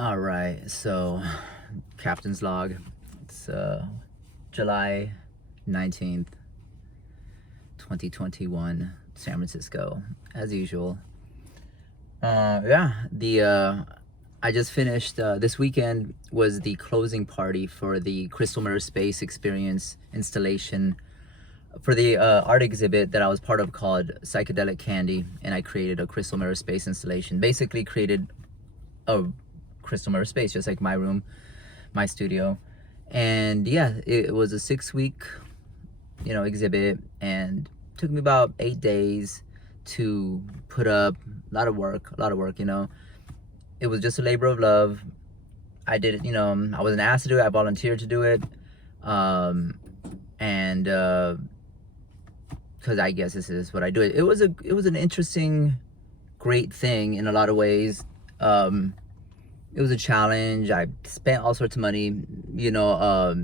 All right, so Captain's Log. It's July 19th, 2021, San Francisco, as usual. I just finished, this weekend was the closing party for the Crystal Mirror Space Experience installation for the art exhibit that I was part of called Psychedelic Candy, and I created a Crystal Mirror Space installation. Basically created a crystal mirror space, just like my room, my studio. And yeah, it was a 6-week exhibit, and took me about 8 days to put up. A lot of work. It was just a labor of love. I did it, I wasn't asked to do it, I volunteered to do it. And because I guess this is what I do. It was an interesting, great thing in a lot of ways. It was a challenge. I spent all sorts of money. I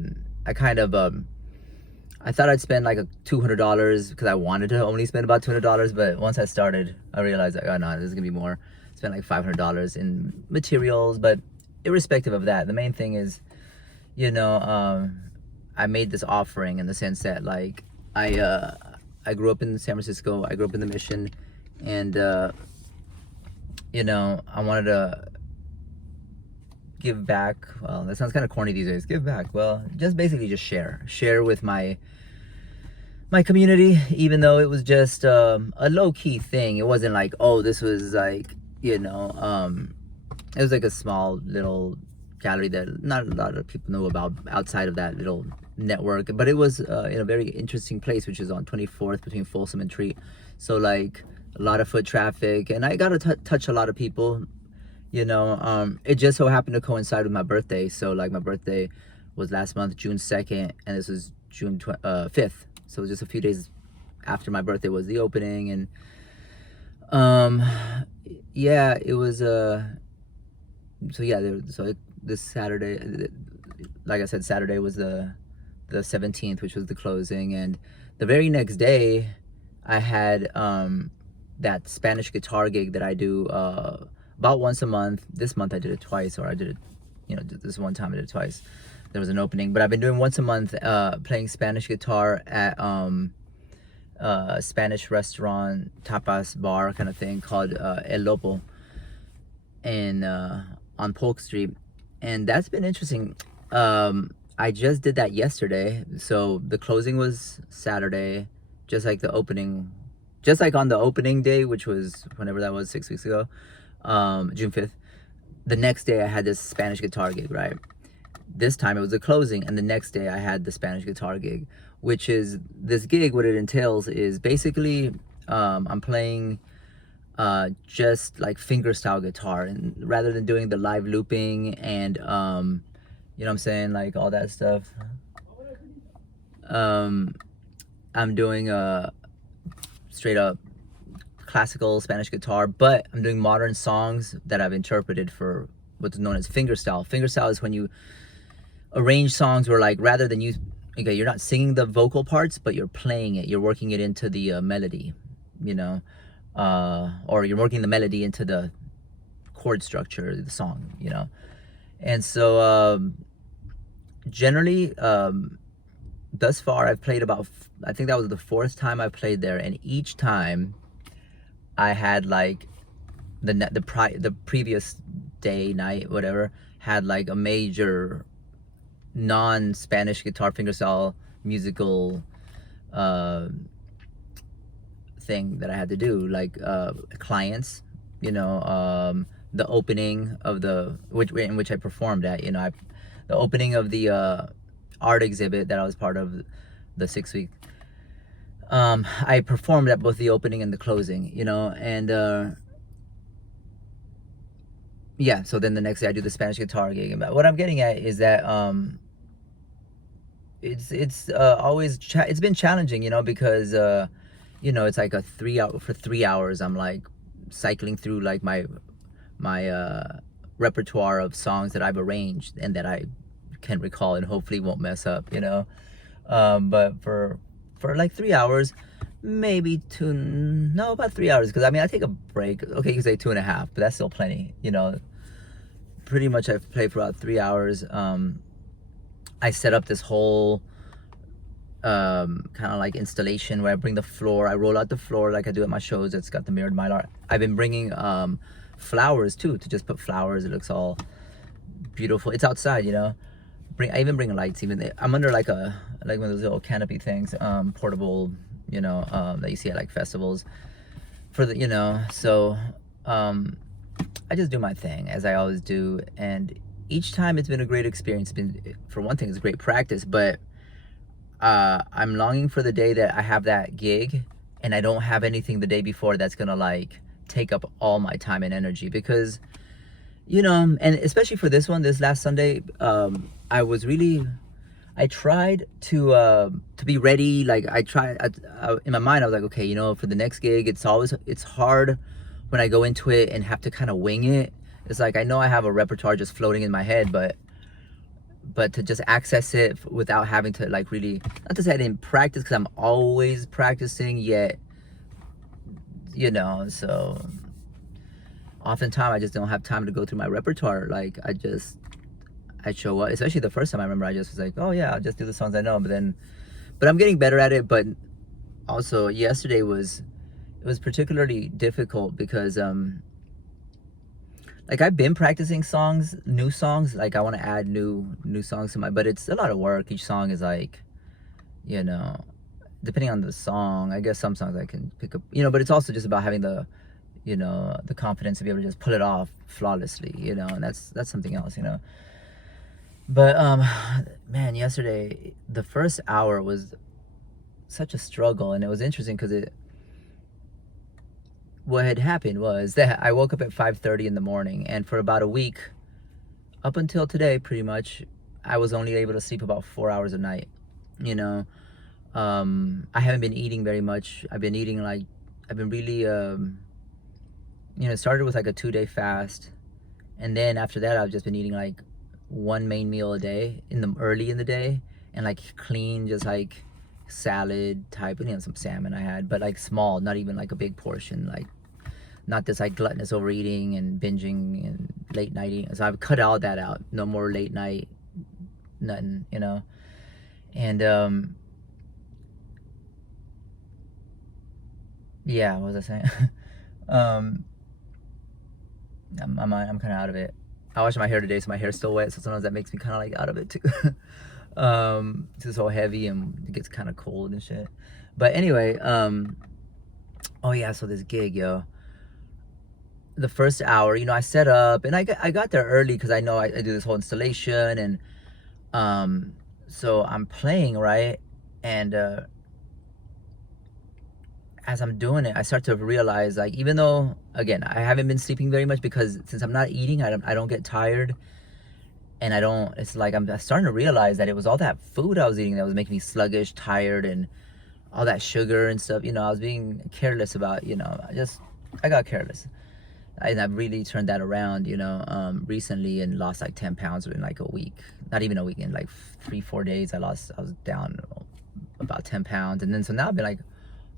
thought I'd spend like $200 because I wanted to only spend about $200, but once I started, I realized like, oh no, this is gonna be more. Spent like $500 in materials, but irrespective of that, the main thing is, I made this offering in the sense that like I grew up in San Francisco. I grew up in the Mission, and I wanted to give back. Well, that sounds kind of corny these days. Give back. Well, just basically just share with my community, even though it was just a low-key thing. It wasn't like, oh, this was like, it was like a small little gallery that not a lot of people know about outside of that little network, but it was in a very interesting place, which is on 24th between Folsom and Tree. So like a lot of foot traffic, and I got to touch a lot of people. It just so happened to coincide with my birthday. So like my birthday was last month, June 2nd, and this was June 5th. So just a few days after my birthday was the opening. And yeah, it was this Saturday, like I said, Saturday was the 17th, which was the closing. And the very next day I had that Spanish guitar gig that I do about once a month. This month I did it twice, or I did it, this one time I did it twice. There was an opening, but I've been doing once a month, playing Spanish guitar at Spanish restaurant, tapas bar kind of thing called El Lopo, and on Polk Street. And that's been interesting. I just did that yesterday. So the closing was Saturday, just like the opening, just like on the opening day, which was whenever that was, 6 weeks ago, June 5th. The next day I had this Spanish guitar gig, right? This time it was the closing, and the next day I had the Spanish guitar gig, which is this gig. What it entails is basically I'm playing just like fingerstyle guitar, and rather than doing the live looping and you know what I'm saying, like all that stuff, I'm doing a straight up classical Spanish guitar, but I'm doing modern songs that I've interpreted for what's known as fingerstyle. Fingerstyle is when you arrange songs where, like, rather than you're not singing the vocal parts, but you're playing it, you're working it into the melody, or you're working the melody into the chord structure of the song, And so generally, thus far I've played about, I think that was the 4th time I played there, and each time I had like the previous day, night, whatever, had like a major non-Spanish guitar fingerstyle musical thing that I had to do, like clients, the opening of in which I performed at, the opening of the art exhibit that I was part of, the 6-week. I performed at both the opening and the closing, and yeah, so then the next day I do the Spanish guitar gig. And what I'm getting at is that it's always it's been challenging, because it's like for 3 hours I'm like cycling through like my repertoire of songs that I've arranged and that I can recall and hopefully won't mess up, but for like 3 hours, maybe about 3 hours, because I mean I take a break. Okay, you can say 2.5, but that's still plenty, pretty much I've played for about 3 hours. I set up this whole kind of like installation where I bring the floor, I roll out the floor like I do at my shows. It's got the mirrored mylar. I've been bringing flowers too, to just put flowers. It looks all beautiful. It's outside, you know. I even bring lights. Even I'm under like one of those little canopy things, portable, you know, that you see at like festivals. For the, you know, so I just do my thing as I always do, and each time it's been a great experience. It's been, for one thing, it's great practice, but I'm longing for the day that I have that gig and I don't have anything the day before that's gonna like take up all my time and energy, because, you know, and especially for this one, this last Sunday, I tried to be ready. Like in my mind, I was like, okay, you know, for the next gig, it's hard when I go into it and have to kind of wing it. It's like, I know I have a repertoire just floating in my head, but to just access it without having to like really, not to say I didn't practice, because I'm always practicing, yet, you know, so oftentimes I just don't have time to go through my repertoire. Like I show up, especially the first time. I remember I just was like, oh yeah, I'll just do the songs I know. But I'm getting better at it. But also yesterday it was particularly difficult because like I've been practicing new songs. Like I want to add new songs to but it's a lot of work. Each song is like, you know, depending on the song, I guess some songs I can pick up, you know, but it's also just about having the, you know, the confidence to be able to just pull it off flawlessly, you know, and that's something else, you know. But man, yesterday the first hour was such a struggle, and it was interesting because what had happened was that I woke up at 5:30 in the morning, and for about a week, up until today, pretty much, I was only able to sleep about 4 hours a night. You know, I haven't been eating very much. I've been eating like, I've been really, you know, it started with like a 2-day fast, and then after that, I've just been eating like one main meal a day early in the day, and like clean, just like salad type, and, you know, some salmon I had, but like small, not even like a big portion, like not this like gluttonous overeating and binging and late night eating. So I've cut all that out. No more late night, nothing, you know. And yeah, what was I saying? I'm kind of out of it. I washed my hair today, so my hair's still wet, so sometimes that makes me kind of like out of it too. It's so heavy and it gets kind of cold and shit. But anyway, oh yeah, so this gig, yo. The first hour, you know, I set up, and I got there early because I know I do this whole installation, and so I'm playing, right? And as I'm doing it, I start to realize, like, even though, again, I haven't been sleeping very much, because since I'm not eating, I don't get tired, and it's like I'm starting to realize that it was all that food I was eating that was making me sluggish, tired, and all that sugar and stuff. You know, I was being careless about, you know, I got careless. And I've really turned that around, you know, recently, and lost like 10 pounds in like a week. Not even a week, in like 3-4 days, I was down about 10 pounds. And then, so now I've been like,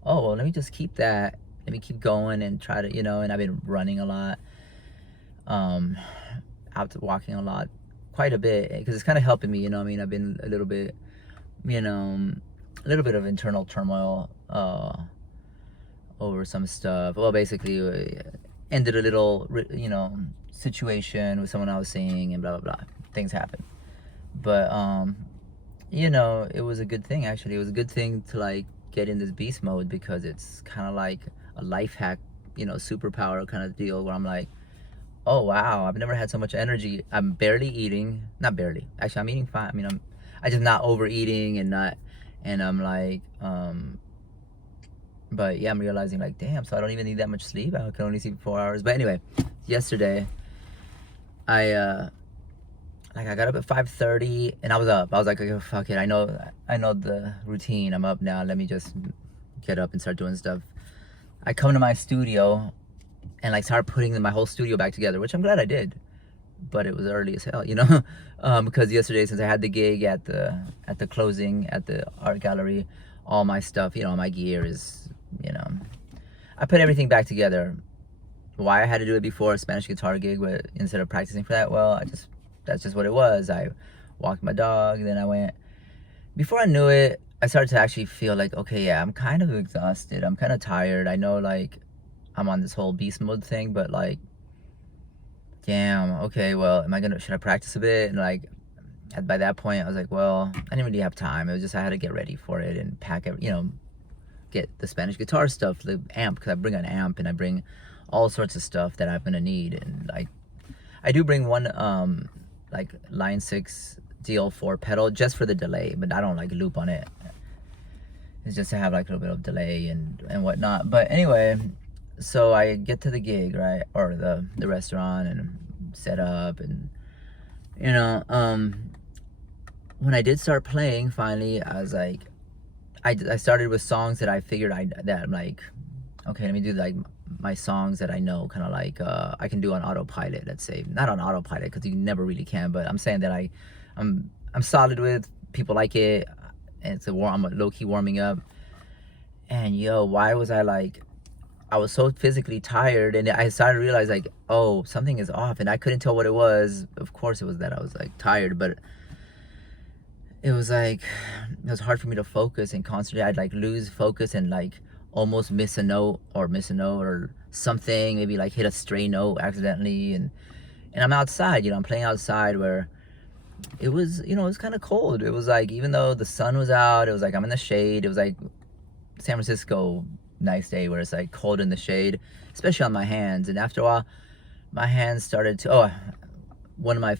oh, well, let me just keep that. Let me keep going and try to, you know, and I've been running a lot, out to walking a lot, quite a bit, because it's kind of helping me, you know what I mean? I've been a little bit, you know, a little bit of internal turmoil over some stuff. Well, basically, ended a little, you know, situation with someone I was seeing, and blah, blah, blah. Things happen. But, you know, it was a good thing, actually. It was a good thing to, like, get in this beast mode, because it's kind of like a life hack, you know, superpower kind of deal, where I'm like, oh, wow, I've never had so much energy. I'm barely eating. Not barely. Actually, I'm eating fine. I mean, I just not overeating, and I'm like, but yeah, I'm realizing, like, damn, so I don't even need that much sleep. I can only sleep 4 hours. But anyway, yesterday, I got up at 5:30, and I was up. I was like, okay, fuck it. I know the routine. I'm up now. Let me just get up and start doing stuff. I come to my studio and like start putting my whole studio back together, which I'm glad I did. But it was early as hell, you know, because yesterday, since I had the gig at the closing at the art gallery, all my stuff, you know, my gear is, you know, I put everything back together why I had to do it before a Spanish guitar gig, but instead of practicing for that, well, that's just what it was. I walked my dog, then I went. Before I knew it, I started to actually feel like, okay, yeah, I'm kind of exhausted. I'm kind of tired. I know, like, I'm on this whole beast mode thing, but like, damn, okay, well, should I practice a bit? And like, by that point, I was like, well, I didn't really have time. It was just, I had to get ready for it and pack it, get the Spanish guitar stuff, the amp, because I bring an amp and I bring all sorts of stuff that I'm gonna need. And like, I do bring one, like Line 6 DL4 pedal just for the delay, but I don't like loop on it. It's just to have like a little bit of delay and whatnot. But anyway, so I get to the gig, right, or the restaurant, and set up, and when I did start playing, finally, I was like, I started with songs that I figured that I'm like, okay, let me do like my songs that I know, kind of like I can do on autopilot. Let's say not on autopilot because you never really can, but I'm saying that I'm solid with. People like it, and I'm low key warming up. And why was I like? I was so physically tired, and I started to realize like, oh, something is off, and I couldn't tell what it was. Of course, it was that I was like tired, but it was like it was hard for me to focus and concentrate. I'd like lose focus and like almost miss a note or something, maybe like hit a stray note accidentally, and I'm outside, I'm playing outside where it was, it was kind of cold. It was like, even though the sun was out, it was like I'm in the shade. It was like San Francisco nice day where it's like cold in the shade, especially on my hands. And after a while, my hands started to on my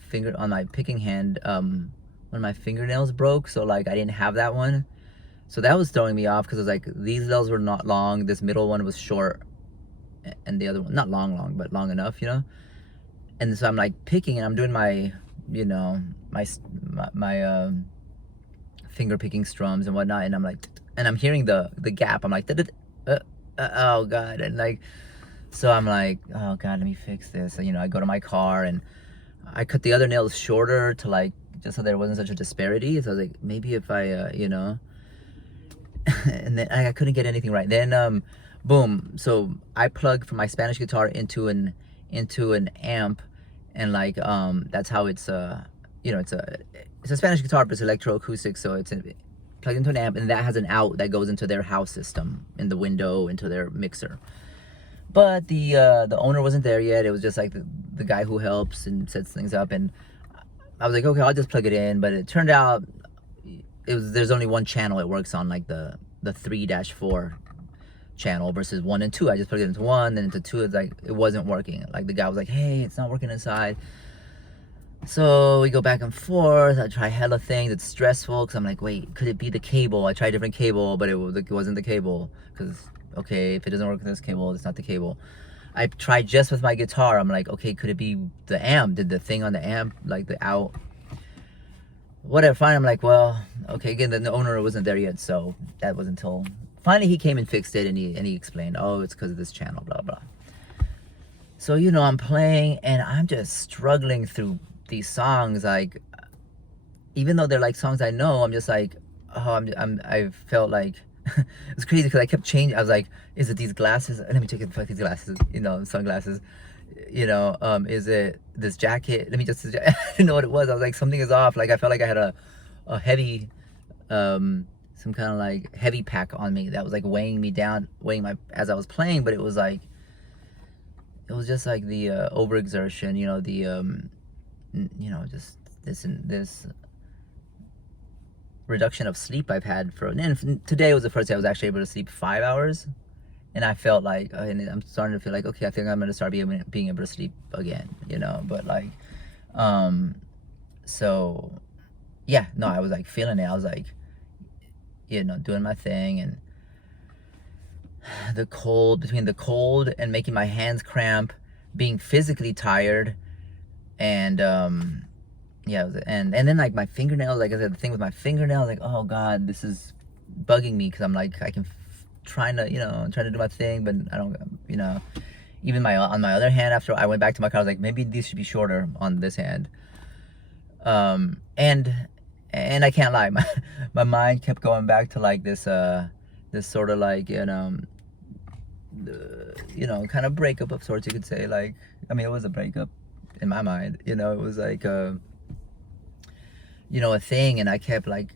picking hand, one of my fingernails broke, so like I didn't have that one, so that was throwing me off because it was like these nails were not long, this middle one was short, and the other one not long but long enough, and so I'm like picking, and I'm doing my my finger picking strums and whatnot, and I'm like, and I'm hearing the gap. I'm like, oh god, and like, so I'm like, oh god, let me fix this. So, I go to my car and I cut the other nails shorter to like, just so there wasn't such a disparity. So I was like, maybe if I and then I couldn't get anything right. Then boom, so I plugged from my Spanish guitar into an amp, and like that's how it's it's a Spanish guitar, but it's electroacoustic, so it's plugged into an amp, and that has an out that goes into their house system, in the window, into their mixer. But the owner wasn't there yet. It was just like the guy who helps and sets things up, and I was like, okay, I'll just plug it in. But it turned out there's only one channel it works on, like the 3-4 channel versus 1 and 2. I just plugged it into 1, then into 2. It's like it wasn't working. Like the guy was like, hey, it's not working inside. So we go back and forth. I try hella things. It's stressful because I'm like, wait, could it be the cable? I tried a different cable, but it wasn't the cable. Because, okay, if it doesn't work with this cable, it's not the cable. I tried just with my guitar. I'm like, okay, could it be the amp? Did the thing on the amp, like the out? Whatever, fine. I'm like, well, okay, again, the owner wasn't there yet, so that was until finally he came and fixed it, and he explained, oh, it's because of this channel, blah, blah. So, I'm playing, and I'm just struggling through these songs, like, even though they're like songs I know, I'm just like, oh, I felt like it's crazy because I kept changing. I was like, is it these glasses? Let me check it. Fuck these glasses, sunglasses. Is it this jacket? Let me just. I didn't know what it was. I was like, something is off. Like I felt like I had a heavy, some kind of like heavy pack on me that was like weighing me down, as I was playing. But it was like, it was just like the overexertion. Just this reduction of sleep I've had and today was the first day I was actually able to sleep 5 hours, and I felt like, and I'm starting to feel like, okay, I think I'm gonna start being able to sleep again, but like, so yeah, no, I was like feeling it. I was like, doing my thing, and between the cold and making my hands cramp, being physically tired, and yeah, and then like my fingernails, like I said, the thing with my fingernails, like, oh god, this is bugging me because I'm like, I can trying to do my thing, but I don't, even on my other hand, after I went back to my car, I was like, maybe these should be shorter on this hand. And I can't lie, my mind kept going back to like this sort of like, kind of breakup of sorts, you could say. Like, I mean, it was a breakup in my mind. It was like a thing, and I kept like,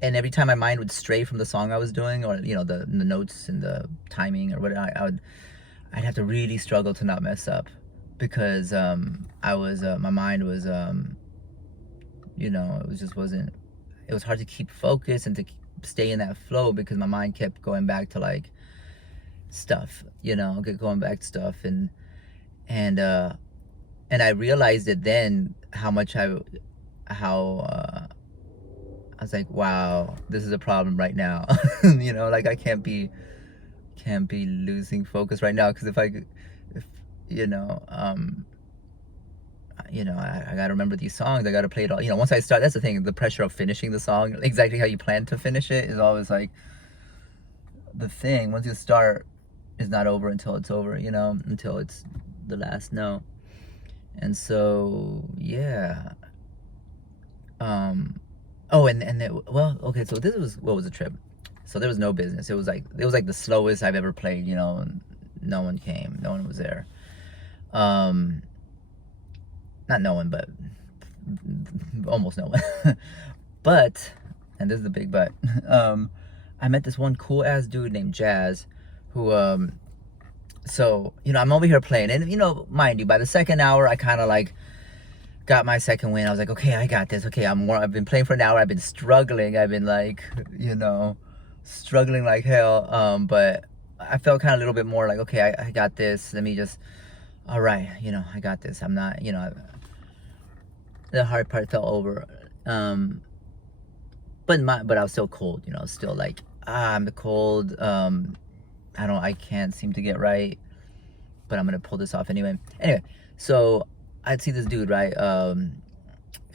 and every time my mind would stray from the song I was doing, or the notes and the timing or whatever, I'd have to really struggle to not mess up, because I was my mind was it was hard to keep focus and to stay in that flow, because my mind kept going back to like stuff, going back to stuff, and I realized it then, how I was like, wow, this is a problem right now. Like I can't be losing focus right now, because I gotta remember these songs. I gotta play it all. Once I start, that's the thing. The pressure of finishing the song, exactly how you plan to finish it, is always like the thing. Once you start, it's not over until it's over. Until it's the last note. And so, yeah. Oh, okay. So this was what was the trip? So there was no business. It was like the slowest I've ever played. And no one came. No one was there. Not no one, but almost no one. But, and this is the big but, I met this one cool ass dude named Jazz, who so I'm over here playing, and mind you, by the second hour I kind of like got my second win. I was like, okay, I got this. Okay, I've been playing for an hour. I've been struggling. I've been like, struggling like hell. But I felt kind of a little bit more like, okay, I got this. Let me just, all right, I got this. I'm not, the hard part fell over. But I was still cold, still like, I'm cold. I can't seem to get right, but I'm gonna pull this off anyway. Anyway, so I'd see this dude, right? Kind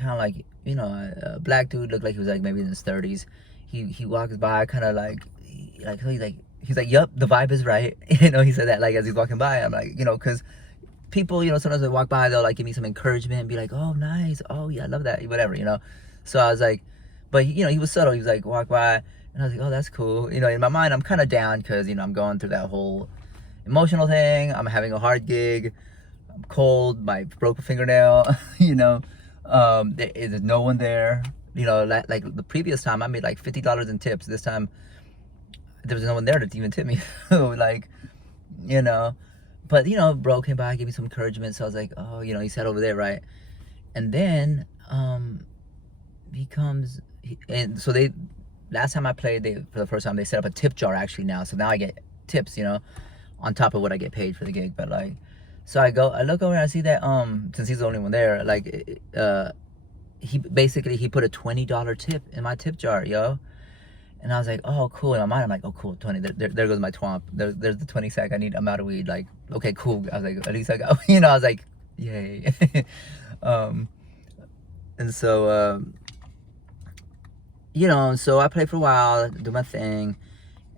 of like, a black dude, looked like he was like maybe in his 30s. He walks by, kind of like he's like, yup, the vibe is right. He said that like as he's walking by. I'm like, because people, sometimes they walk by, they'll like give me some encouragement and be like, oh, nice, oh yeah, I love that, whatever, So I was like, but he was subtle. He was like, walk by, and I was like, oh, that's cool. In my mind, I'm kind of down, because I'm going through that whole emotional thing. I'm having a hard gig. I'm cold. My broke a fingernail. There's no one there. Like the previous time, I made like $50 in tips. This time, there was no one there to even tip me. So like, but bro came by, gave me some encouragement. So I was like, oh, he sat over there, right? And then he comes, and so last time I played, for the first time, they set up a tip jar actually now. So now I get tips, on top of what I get paid for the gig. But like, so I look over and I see that since he's the only one there, like he put a $20 tip in my tip jar, yo. And I was like, oh, cool. In my mind, I'm like, oh, cool, 20. There goes my twomp. There's the 20 sack I need. I'm out of weed. Like, okay, cool. I was like, at least I got, I was like, yay. And so, so I play for a while, do my thing.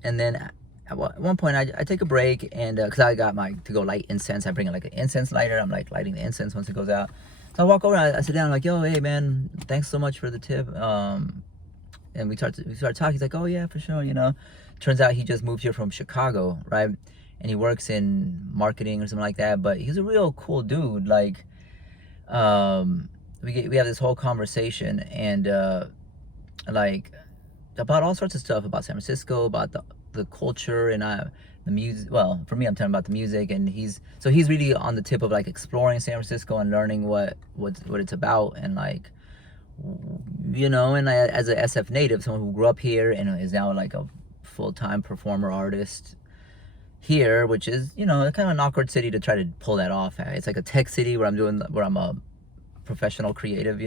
And then at one point, I take a break, and because I got to go light incense. I bring like an incense lighter. I'm like lighting the incense once it goes out. So I walk over, I sit down, I'm like, yo, hey, man, thanks so much for the tip. And we start talking. He's like, oh yeah, for sure. Turns out he just moved here from Chicago, right? And he works in marketing or something like that. But he's a real cool dude. Like, we have this whole conversation, and like about all sorts of stuff about San Francisco, about the culture, and the music. Well, for me, I'm talking about the music, and he's really on the tip of like exploring San Francisco and learning what it's about, and like. And as a SF native, someone who grew up here and is now like a full-time performer artist here, which is kind of an awkward city to try to pull that off at. It's like a tech city where I'm a professional creative,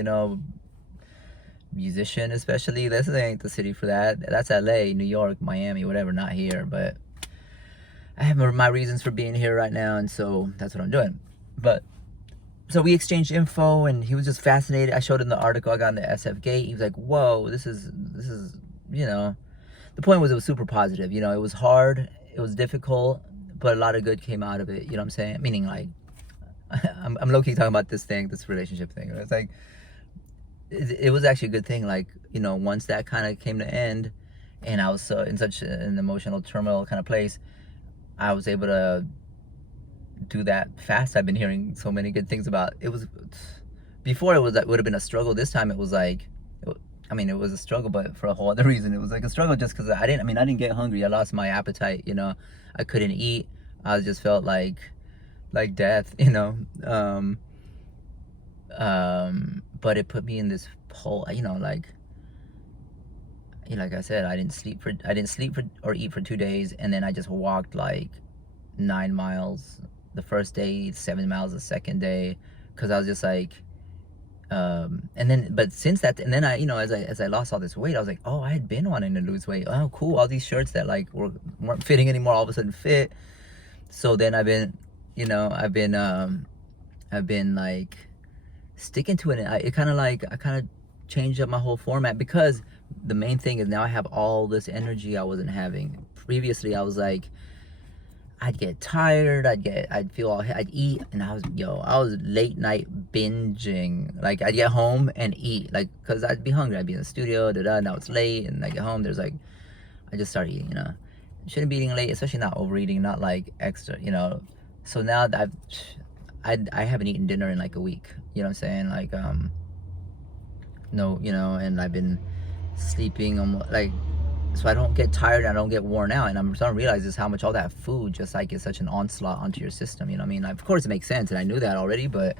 musician especially. This ain't the city for that. That's LA, New York, Miami, whatever. Not here, but I have my reasons for being here right now, and so that's what I'm doing. But so we exchanged info, and he was just fascinated. I showed him the article I got in the SF Gate. He was like, whoa, this is, the point was it was super positive. It was hard, it was difficult, but a lot of good came out of it. You know what I'm saying? Meaning like, I'm low-key talking about this relationship thing. It's like, it was actually a good thing. Like, once that kind of came to end, and I was in such an emotional turmoil kind of place, I was able to do that fast. I've been hearing so many good things about it. Was before it would have been a struggle. This time it was like, I mean, it was a struggle, but for a whole other reason. It was like a struggle just because I didn't get hungry. I lost my appetite, you know. I couldn't eat. I just felt like death, you know. But it put me in this hole, you know, like I said, I didn't sleep for or eat for 2 days, and then I just walked like 9 miles the first day, 7 miles the second day, because I was just like, and then, but since that, and then I, you know, as I lost all this weight, I was like, oh, I had been wanting to lose weight. Oh, cool, all these shirts that like weren't fitting anymore, all of a sudden fit. So then I've been, you know, I've been like sticking to it, and I kind of changed up my whole format, because the main thing is now I have all this energy I wasn't having previously. I was like, I'd get tired, I'd feel all, I'd eat, and I was late night binging. Like, I'd get home and eat, like, because I'd be hungry, I'd be in the studio, now it's late, and I get home, there's like, I just started eating, you know. Shouldn't be eating late, especially not overeating, not like extra, you know. So now that I haven't eaten dinner in like a week, you know what I'm saying? Like, no, you know, and I've been sleeping almost, like, so I don't get tired, I don't get worn out, and I'm starting to realize how much all that food just like is such an onslaught onto your system, you know what I mean? Like, of course it makes sense, and I knew that already, but,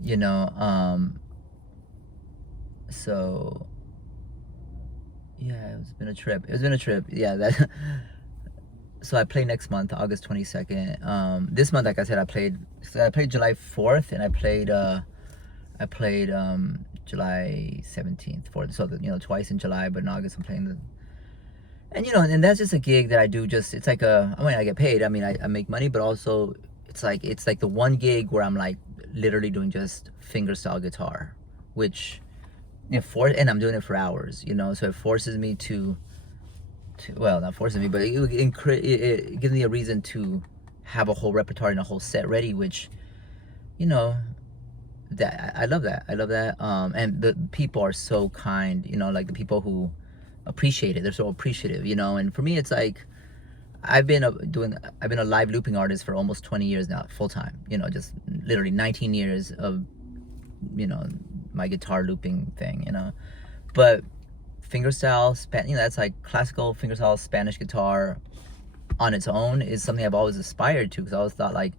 you know, so, yeah, it's been a trip, yeah, that, so I play next month, August 22nd, this month, like I said, I played July 4th, and I played July 17th, 4th, so, you know, twice in July, but in August I'm playing and, you know, and that's just a gig that I do, it's like I mean, I get paid, I mean, I make money, but also, it's like the one gig where I'm like, literally doing just fingerstyle guitar, which, and I'm doing it for hours, you know, so it forces me to well, not forcing me, but it gives me a reason to have a whole repertoire and a whole set ready, which, you know, that I love that. And the people are so kind, you know, like the people who appreciate it, they're so appreciative, you know. And for me, it's like, I've been a live looping artist for almost 20 years now, full time, you know, just literally 19 years of, you know, my guitar looping thing, you know. But fingerstyle, you know, that's like classical fingerstyle Spanish guitar on its own is something I've always aspired to, because I always thought like,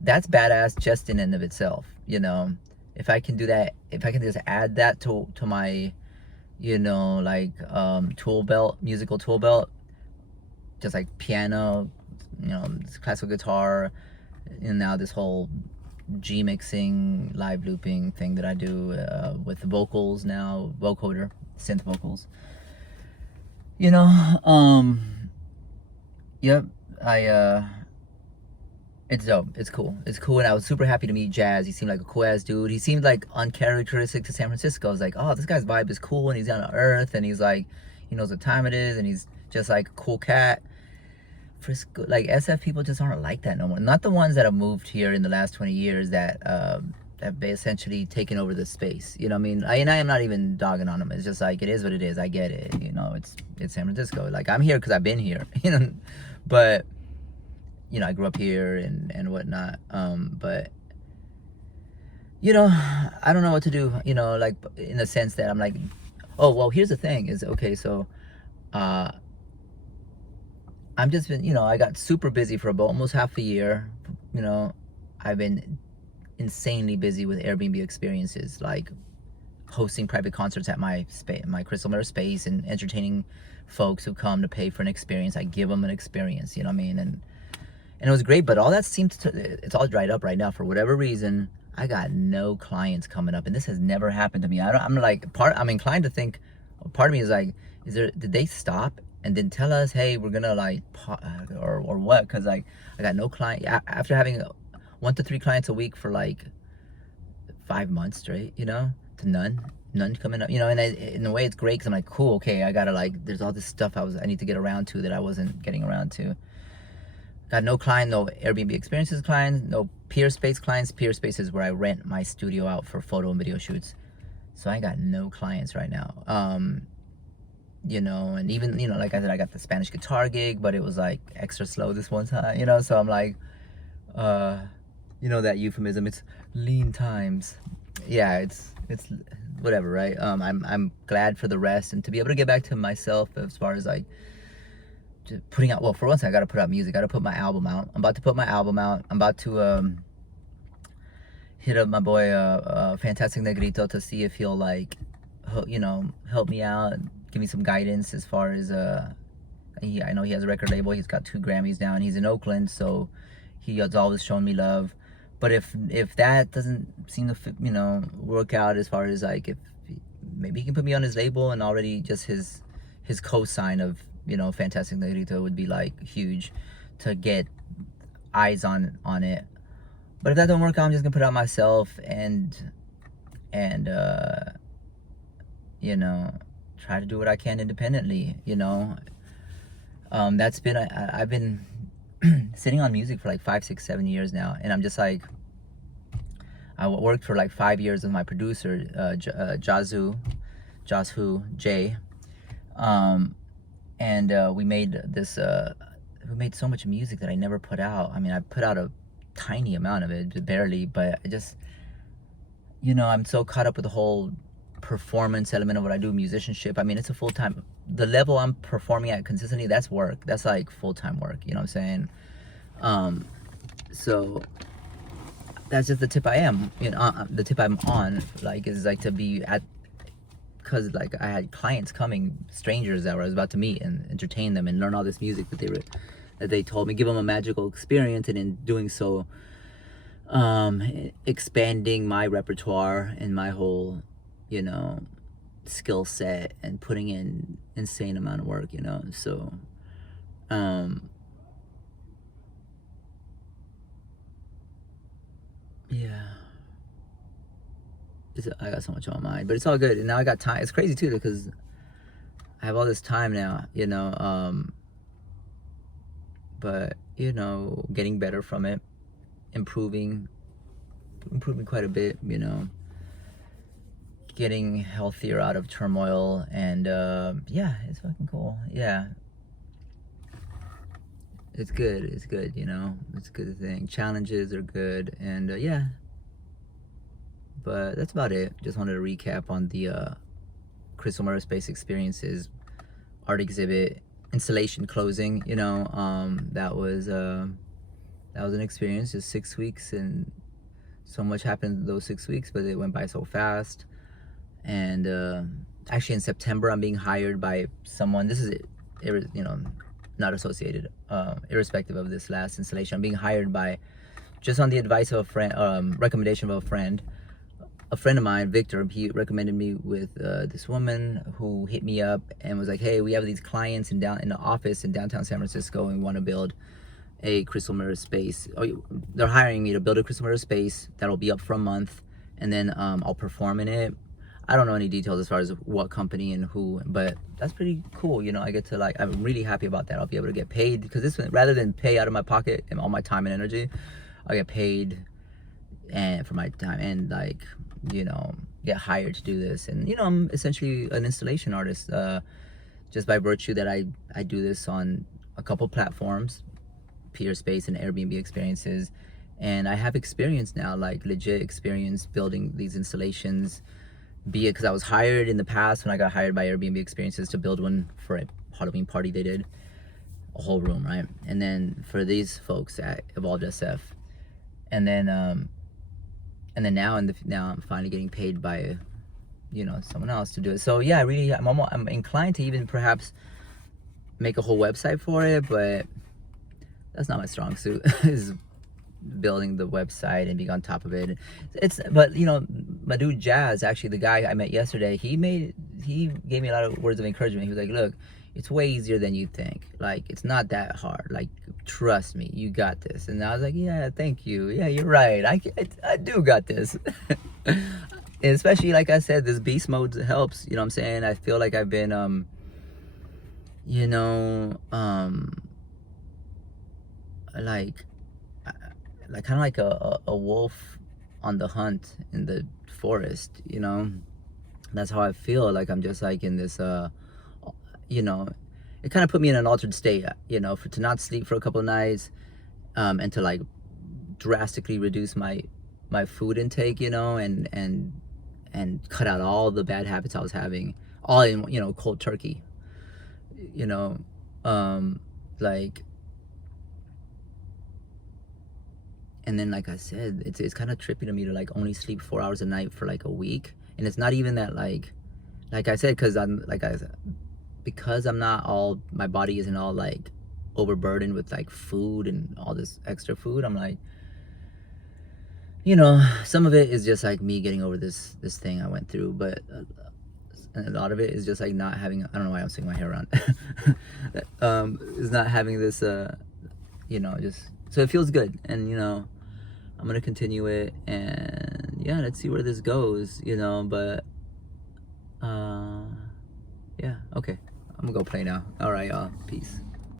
that's badass just in and of itself, you know. If I can do that, if I can just add that to my, you know, like musical tool belt, just like piano, you know, classical guitar, and now this whole G mixing, live looping thing that I do with the vocals now, vocoder, synth vocals, you know. Yep, it's dope. It's cool. And I was super happy to meet Jazz. He seemed like a cool ass dude. He seemed like uncharacteristic to San Francisco. I was like, oh, this guy's vibe is cool, and he's down to earth, and he's like, he knows what time it is, and he's just like a cool cat. Frisco, like, SF people just aren't like that no more. Not the ones that have moved here in the last 20 years that have essentially taken over the space. You know what I mean? I am not even dogging on them. It's just like, it is what it is. I get it. You know, it's San Francisco. Like, I'm here because I've been here. You know, but, you know, I grew up here and whatnot. But, you know, I don't know what to do. You know, like, in the sense that I'm like, oh, well, here's the thing is, okay, so I'm just been, you know, I got super busy for about almost half a year. You know, I've been insanely busy with Airbnb experiences, like hosting private concerts at my Crystal Mirror space and entertaining folks who come to pay for an experience. I give them an experience, you know what I mean? And it was great, but all that seems to, it's all dried up right now for whatever reason. I got no clients coming up, and this has never happened to me. I'm inclined to think, part of me is like, did they stop and then tell us, hey, we're gonna like, or what? Because like, I got no client after having 1 to 3 clients a week for like 5 months straight, you know, to none coming up, you know. And in a way, it's great because I'm like, cool, okay, I gotta like, there's all this stuff I need to get around to that I wasn't getting around to. Got no client, no Airbnb experiences clients, no peer space clients. Peer space is where I rent my studio out for photo and video shoots. So I got no clients right now. you know, and even, you know, like I said, I got the Spanish guitar gig, but it was like extra slow this one time, you know, so I'm like, you know, that euphemism, it's lean times. Yeah, it's whatever, right? I'm glad for the rest and to be able to get back to myself as far as like just putting out, well, for once I gotta put out music, I gotta put my album out. I'm about to put my album out. I'm about to hit up my boy Fantastic Negrito to see if he'll like, you know, help me out, give me some guidance as far as I know he has a record label. He's got 2 Grammys now, and he's in Oakland, so he has always shown me love. But if that doesn't seem to you know, work out as far as like, if maybe he can put me on his label, and already just his co-sign of, you know, Fantastic Negrito would be like huge to get eyes on it. But if that don't work out, I'm just gonna put it out myself and you know, try to do what I can independently, you know. That's been I've been sitting on music for like 5, 6, 7 years now, and I'm just like, I worked for like 5 years with my producer, Jazu Jay, and we made this. We made so much music that I never put out. I mean, I put out a tiny amount of it, barely, but I just, you know, I'm so caught up with the whole performance element of what I do, musicianship. I mean, it's a full-time, the level I'm performing at consistently, that's work. That's like full-time work, you know what I'm saying? So that's just the tip I am, you know, the tip I'm on, like, is like to be at, because like I had clients coming, strangers that I was about to meet and entertain them and learn all this music that they told me, give them a magical experience, and in doing so, expanding my repertoire and my whole, you know, skill set, and putting in insane amount of work, you know. So yeah, I got so much on my mind, but it's all good. And now I got time. It's crazy too, because I have all this time now, you know, but you know, getting better from it, improving quite a bit, you know, getting healthier out of turmoil, and yeah, it's fucking cool. Yeah, it's good, you know, it's a good thing. Challenges are good, and yeah, but that's about it. Just wanted to recap on the Crystal Mirror Space Experiences art exhibit installation closing, you know. That was an experience. Just 6 weeks, and so much happened in those 6 weeks, but it went by so fast. And actually in September, I'm being hired by someone. This is it, you know, not associated, irrespective of this last installation. I'm being hired by, just on the advice of a friend, recommendation of a friend of mine, Victor. He recommended me with this woman who hit me up and was like, hey, we have these clients in the office in downtown San Francisco, and we want to build a Crystal Mirror space. They're hiring me to build a Crystal Mirror space that'll be up for a month, and then I'll perform in it. I don't know any details as far as what company and who, but that's pretty cool, you know. I get to, like, I'm really happy about that. I'll be able to get paid, because this, rather than pay out of my pocket and all my time and energy, I'll get paid and for my time, and, like, you know, get hired to do this. And, you know, I'm essentially an installation artist, just by virtue that I do this on a couple platforms, Peerspace and Airbnb Experiences, and I have experience now, like legit experience building these installations, be it because I was hired in the past when I got hired by Airbnb Experiences to build one for a Halloween party they did, a whole room, right? And then for these folks at Evolved SF, and then now I'm finally getting paid by, you know, someone else to do it. So yeah, I'm inclined to even perhaps make a whole website for it, but that's not my strong suit. Is building the website and being on top of it. But you know, my dude Jazz, actually the guy I met yesterday, he gave me a lot of words of encouragement. He was like, look, it's way easier than you think. Like, it's not that hard. Like, trust me, you got this. And I was like, yeah, thank you. Yeah, you're right. I do got this. And especially, like I said, this beast mode helps. You know what I'm saying? I feel like I've been, you know, like kind of like a wolf on the hunt in the forest, you know. That's how I feel. Like I'm just like in this you know, it kind of put me in an altered state, you know, to not sleep for a couple of nights, and to like drastically reduce my food intake, you know, and cut out all the bad habits I was having, all in, you know, cold turkey, you know, like, and then like I said, it's kind of trippy to me to like only sleep 4 hours a night for like a week, and it's not even that like I said, because I'm not all, my body isn't all like overburdened with like food and all this extra food. I'm like, you know, some of it is just like me getting over this thing I went through, but a lot of it is just like not having, I don't know why I'm swinging my hair around, is not having this, you know, just, so it feels good. And, you know, I'm gonna continue it, and yeah, let's see where this goes, you know. But yeah, okay, I'm gonna go play now. All right, y'all, peace.